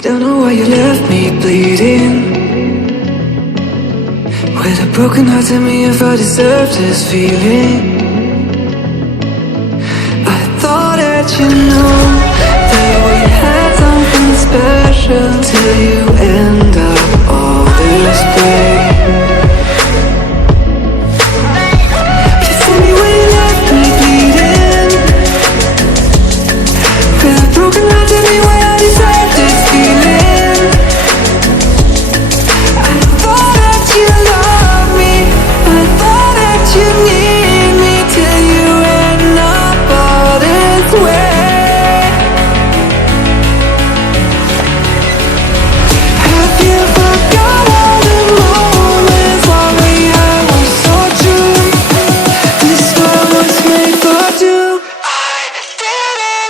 Don't know why you left me bleeding. With a broken heart, tell me if I deserve this feeling. I thought that you know that we had something special till you end up all this way. You tell me when you left me bleeding. With a broken heart, tell me why I deserve this feeling. I thought that you loved me, I thought that you need me till you end up all this way. Have you forgot all the moments while we had was so true? This world was made for two. I did it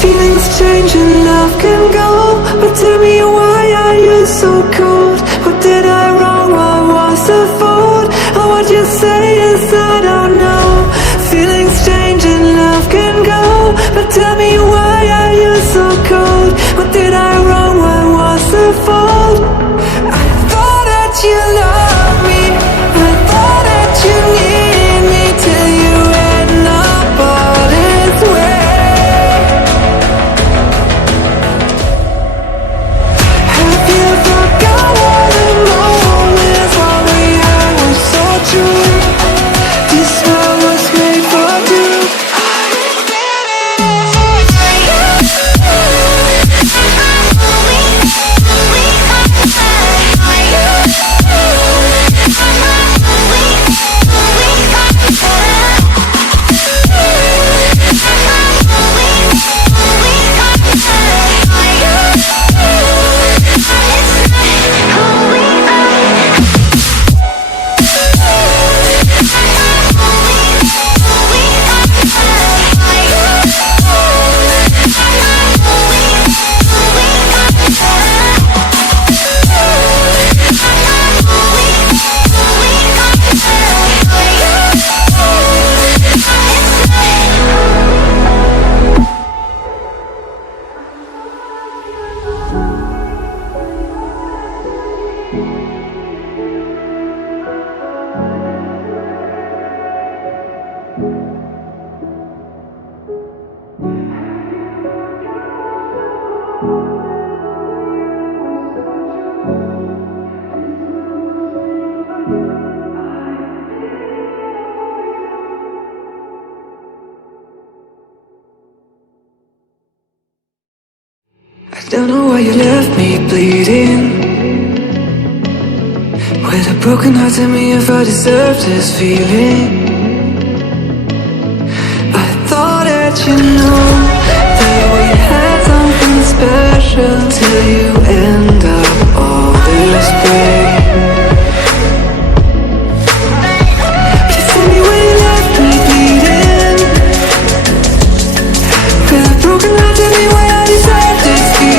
Feelings change and love can go, but tell me why are you so cold? What did I wrong? What was the fault? Or what you say is I don't know. Feelings change and love can go, but tell me why are you so cold? What did I wrong? What was the fault? I thought that you loved me, I thought that you need me till you end up all this way. Have you forgot all the moments while we had was so true? This world was made for two. I don't know why you left me bleeding. With a broken heart, tell me if I deserve this feeling. I thought that you know that we had something special till you end up all this way. You tell me when you left me bleeding. With a broken heart, tell me why I deserve this feeling.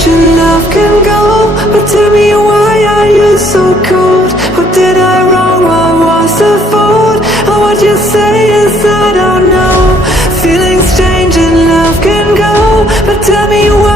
strange and love can go, but tell me why are you so cold? What did I wrong? What was the fault? And what you say is I don't know. Feeling strange and love can go, but tell me why